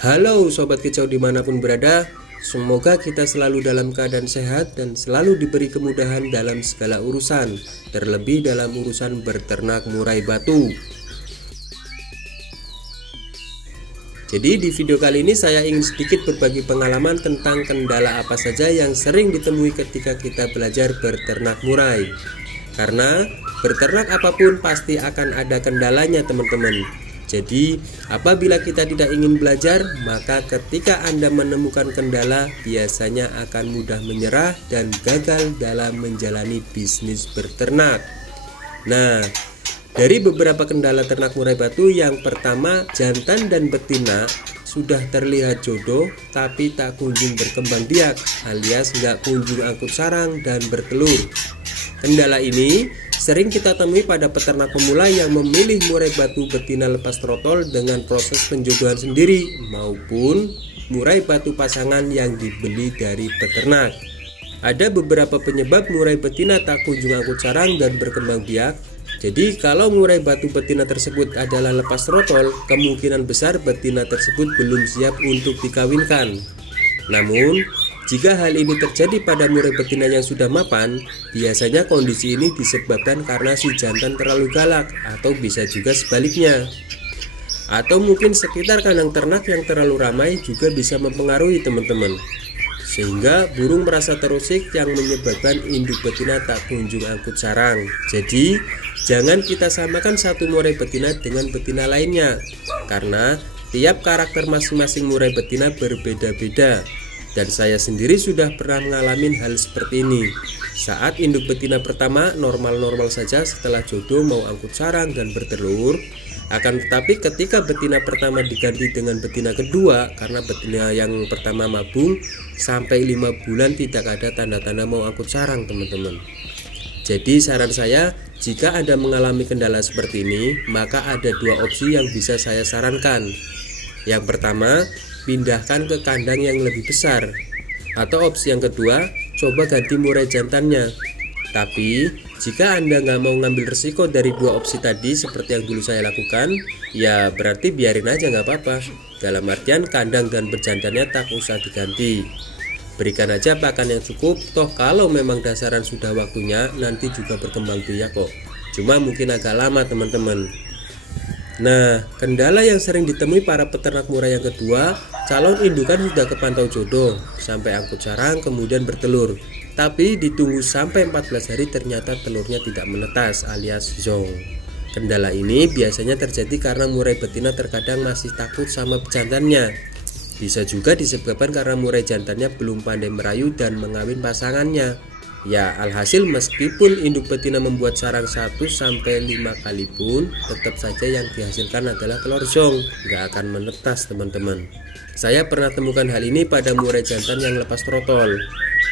Halo Sobat Kicau dimanapun berada, semoga kita selalu dalam keadaan sehat dan selalu diberi kemudahan dalam segala urusan, terlebih dalam urusan berternak murai batu. Jadi di video kali ini saya ingin sedikit berbagi pengalaman tentang kendala apa saja yang sering ditemui ketika kita belajar berternak murai. Karena berternak apapun pasti akan ada kendalanya teman-teman. Jadi apabila kita tidak ingin belajar, maka ketika Anda menemukan kendala biasanya akan mudah menyerah dan gagal dalam menjalani bisnis berternak. Nah, dari beberapa kendala ternak murai batu, yang pertama, jantan dan betina sudah terlihat jodoh tapi tak kunjung berkembang biak, alias nggak kunjung angkut sarang dan bertelur. Kendala ini sering kita temui pada peternak pemula yang memilih murai batu betina lepas trotol dengan proses penjodohan sendiri maupun murai batu pasangan yang dibeli dari peternak. Ada beberapa penyebab murai betina tak kunjung angkut sarang dan berkembang biak. Jadi kalau murai batu betina tersebut adalah lepas trotol, kemungkinan besar betina tersebut belum siap untuk dikawinkan. Namun jika hal ini terjadi pada murai betina yang sudah mapan, biasanya kondisi ini disebabkan karena si jantan terlalu galak, atau bisa juga sebaliknya. Atau mungkin sekitar kandang ternak yang terlalu ramai juga bisa mempengaruhi teman-teman. Sehingga burung merasa terusik yang menyebabkan induk betina tak kunjung angkut sarang. Jadi jangan kita samakan satu murai betina dengan betina lainnya, karena tiap karakter masing-masing murai betina berbeda-beda. Dan saya sendiri sudah pernah mengalami hal seperti ini. Saat induk betina pertama normal-normal saja setelah jodoh mau angkut sarang dan bertelur. Akan tetapi ketika betina pertama diganti dengan betina kedua, karena betina yang pertama mabung, sampai 5 bulan tidak ada tanda-tanda mau angkut sarang teman-teman. Jadi saran saya, jika Anda mengalami kendala seperti ini, maka ada dua opsi yang bisa saya sarankan. Yang pertama, pindahkan ke kandang yang lebih besar. Atau opsi yang kedua, coba ganti murai jantannya. Tapi jika Anda nggak mau ngambil resiko dari dua opsi tadi seperti yang dulu saya lakukan, ya berarti biarin aja nggak apa-apa. Dalam artian kandang dan berjantannya tak usah diganti. Berikan aja pakan yang cukup, toh kalau memang dasaran sudah waktunya nanti juga berkembang biak kok. Cuma mungkin agak lama teman-teman. Nah, kendala yang sering ditemui para peternak murai yang kedua, calon indukan sudah kepantau jodoh sampai angkut sarang kemudian bertelur. Tapi ditunggu sampai 14 hari ternyata telurnya tidak menetas alias zong. Kendala ini biasanya terjadi karena murai betina terkadang masih takut sama jantannya. Bisa juga disebabkan karena murai jantannya belum pandai merayu dan mengawin pasangannya. Ya, alhasil meskipun induk betina membuat sarang 1-5 kali pun, tetap saja yang dihasilkan adalah telur zong, nggak akan menetas teman-teman. Saya pernah temukan hal ini pada murai jantan yang lepas trotol.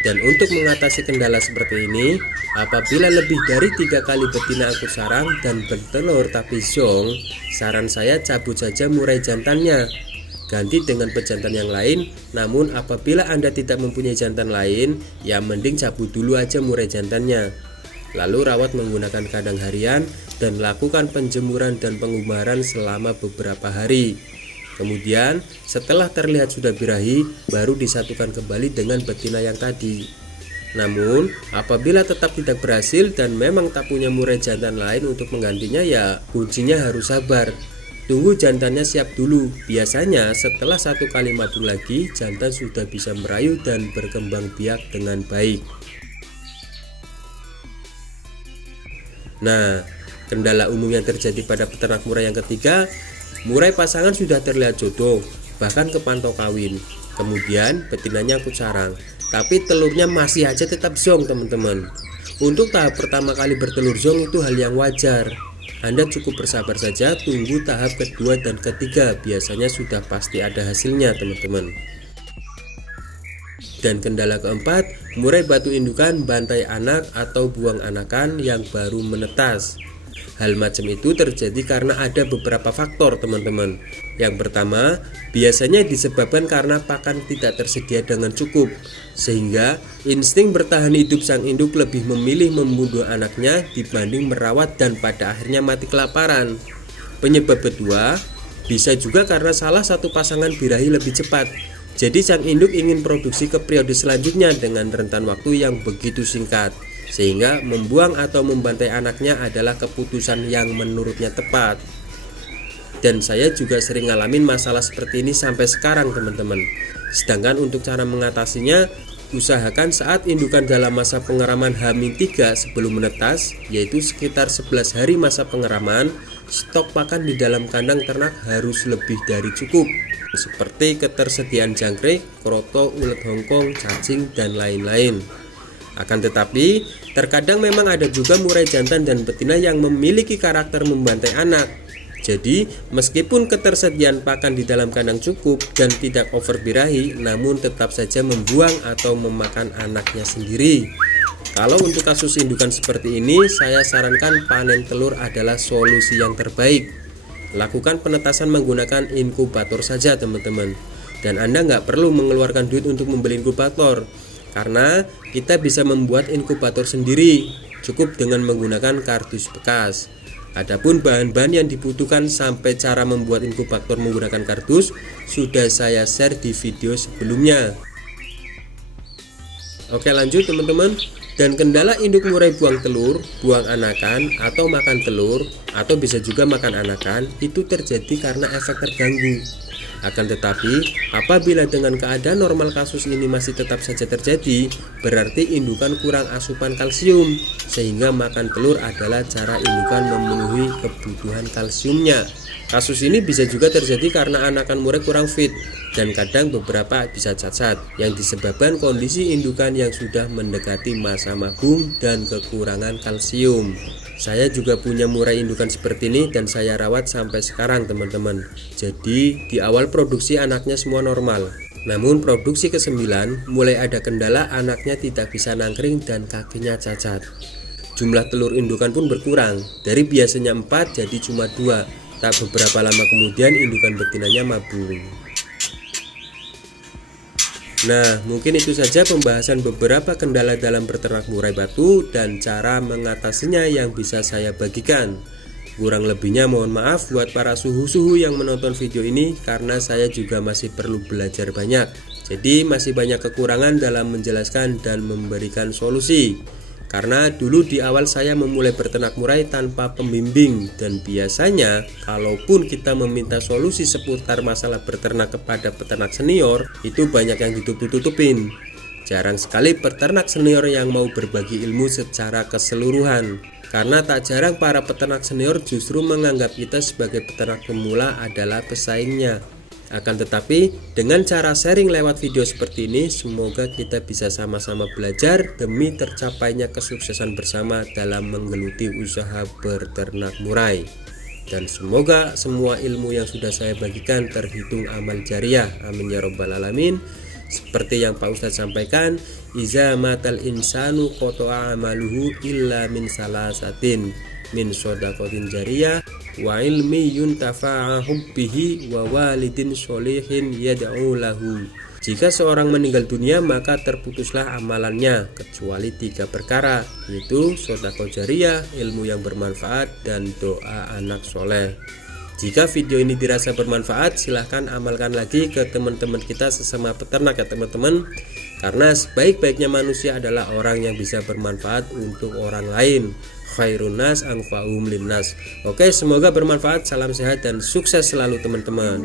Dan untuk mengatasi kendala seperti ini, apabila lebih dari 3 kali betina angkut sarang dan bertelur tapi zong, saran saya cabut saja murai jantannya. Ganti dengan pejantan yang lain. Namun apabila Anda tidak mempunyai jantan lain, ya mending cabut dulu aja murai jantannya. Lalu rawat menggunakan kandang harian dan lakukan penjemuran dan pengubaran selama beberapa hari. Kemudian setelah terlihat sudah birahi, baru disatukan kembali dengan betina yang tadi. Namun apabila tetap tidak berhasil dan memang tak punya murai jantan lain untuk menggantinya, ya kuncinya harus sabar. Tunggu jantannya siap dulu. Biasanya setelah 1 kali mabung lagi, jantan sudah bisa merayu dan berkembang biak dengan baik. Nah, kendala umum yang terjadi pada peternak murai yang ketiga, murai pasangan sudah terlihat jodoh, bahkan kepantau kawin. Kemudian betinanya angkut sarang, tapi telurnya masih aja tetap zong teman-teman. Untuk tahap pertama kali bertelur zong itu hal yang wajar. Anda cukup bersabar saja, tunggu tahap kedua dan ketiga, biasanya sudah pasti ada hasilnya teman-teman. Dan kendala keempat, murai batu indukan bantai anak atau buang anakan yang baru menetas. Hal macam itu terjadi karena ada beberapa faktor teman-teman. Yang pertama, biasanya disebabkan karena pakan tidak tersedia dengan cukup, sehingga insting bertahan hidup sang induk lebih memilih membunuh anaknya dibanding merawat dan pada akhirnya mati kelaparan. Penyebab kedua, Bisa juga karena salah satu pasangan birahi lebih cepat. Jadi sang induk ingin produksi ke periode selanjutnya dengan rentan waktu yang begitu singkat, sehingga membuang atau membantai anaknya adalah keputusan yang menurutnya tepat. Dan saya juga sering ngalamin masalah seperti ini sampai sekarang teman-teman. Sedangkan untuk cara mengatasinya, usahakan saat indukan dalam masa pengeraman H-3 sebelum menetas, yaitu sekitar 11 hari masa pengeraman, stok pakan di dalam kandang ternak harus lebih dari cukup, seperti ketersediaan jangkrik, kroto, ulet Hongkong, cacing, dan lain-lain. Akan tetapi, terkadang memang ada juga murai jantan dan betina yang memiliki karakter membantai anak. Jadi, meskipun ketersediaan pakan di dalam kandang cukup dan tidak over birahi, namun tetap saja membuang atau memakan anaknya sendiri. Kalau untuk kasus indukan seperti ini, saya sarankan panen telur adalah solusi yang terbaik. Lakukan penetasan menggunakan inkubator saja teman-teman. Dan Anda nggak perlu mengeluarkan duit untuk membeli inkubator, karena kita bisa membuat inkubator sendiri, cukup dengan menggunakan kardus bekas. Adapun bahan-bahan yang dibutuhkan sampai cara membuat inkubator menggunakan kardus sudah saya share di video sebelumnya. Oke, lanjut teman-teman. Dan kendala induk murai buang telur, buang anakan, atau makan telur, atau bisa juga makan anakan, itu terjadi karena efek terganggu. Akan tetapi, apabila dengan keadaan normal kasus ini masih tetap saja terjadi, berarti indukan kurang asupan kalsium, sehingga makan telur adalah cara indukan memenuhi kebutuhan kalsiumnya. Kasus ini bisa juga terjadi karena anakan murai kurang fit, dan kadang beberapa bisa cacat, yang disebabkan kondisi indukan yang sudah mendekati masa mabung dan kekurangan kalsium. Saya juga punya murai indukan seperti ini dan saya rawat sampai sekarang teman-teman. Jadi di awal produksi anaknya semua normal. Namun produksi ke-9 mulai ada kendala, anaknya tidak bisa nangkring dan kakinya cacat. Jumlah telur indukan pun berkurang, dari biasanya 4 jadi cuma 2. Tak beberapa lama kemudian indukan betinanya mabung. Nah, mungkin itu saja pembahasan beberapa kendala dalam beternak murai batu dan cara mengatasinya yang bisa saya bagikan. Kurang lebihnya mohon maaf buat para suhu-suhu yang menonton video ini, karena saya juga masih perlu belajar banyak. Jadi masih banyak kekurangan dalam menjelaskan dan memberikan solusi. Karena dulu di awal saya memulai berternak murai tanpa pembimbing, dan biasanya kalaupun kita meminta solusi seputar masalah berternak kepada peternak senior, itu banyak yang ditutup-tutupin. Jarang sekali peternak senior yang mau berbagi ilmu secara keseluruhan. Karena tak jarang para peternak senior justru menganggap kita sebagai peternak pemula adalah pesaingnya. Akan tetapi, dengan cara sharing lewat video seperti ini, semoga kita bisa sama-sama belajar demi tercapainya kesuksesan bersama dalam menggeluti usaha berternak murai. Dan semoga semua ilmu yang sudah saya bagikan terhitung amal jariah. Amin ya robbal alamin. Seperti yang Pak Ustadz sampaikan, iza matal insanu qata'a amaluhu illa min salasatin, min shadaqatin jariyah wa ilmi yuntafa'ahu bihi wa walidin sholihin yad'u lahu. Jika seorang meninggal dunia, maka terputuslah amalannya kecuali 3 perkara, yaitu sedekah jariyah, ilmu yang bermanfaat, dan doa anak soleh. Jika video ini dirasa bermanfaat, silahkan amalkan lagi ke teman-teman kita sesama peternak ya teman-teman. Karena sebaik-baiknya manusia adalah orang yang bisa bermanfaat untuk orang lain. Khairun nas anfa'uhum linnas. Oke, semoga bermanfaat. Salam sehat dan sukses selalu teman-teman.